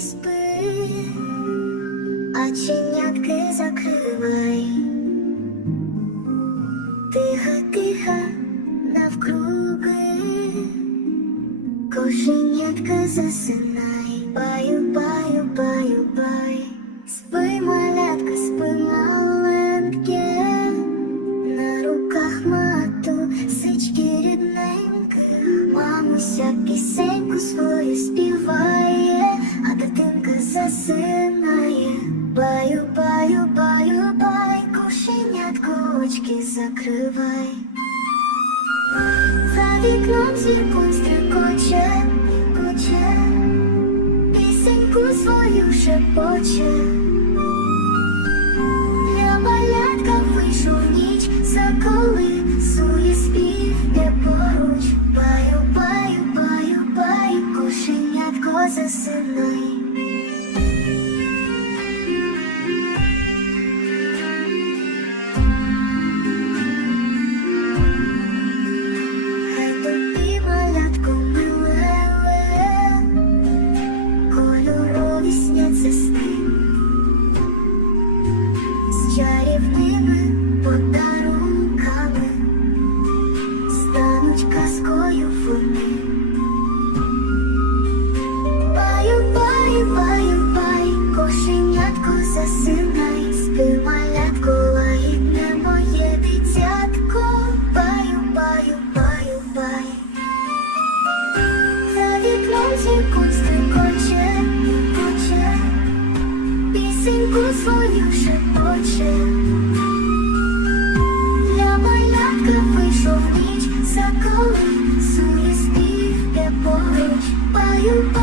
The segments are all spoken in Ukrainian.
спи, а чинятки закривай, тиха, тиха навкруги, кошенятка засинай. вікном зіркою стрикоче, коче, пісеньку свою шепоче, для малятка вийшов ніч, заколисує спів. Де поруч, паю, паю, паю, паю, кошенятко засинай. But that you?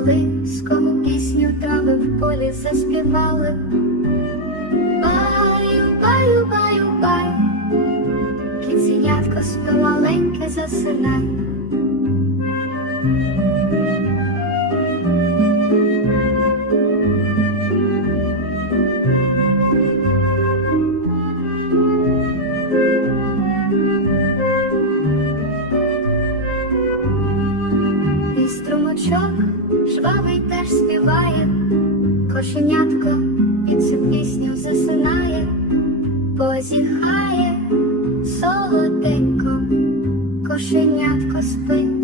Колискому пісню трави в полі заспівали. Баю, баю, баю, баю, кінцінятко спи маленьке засинай. кошенятко під цю пісню засинає, позіхає солоденько, кошенятко спить.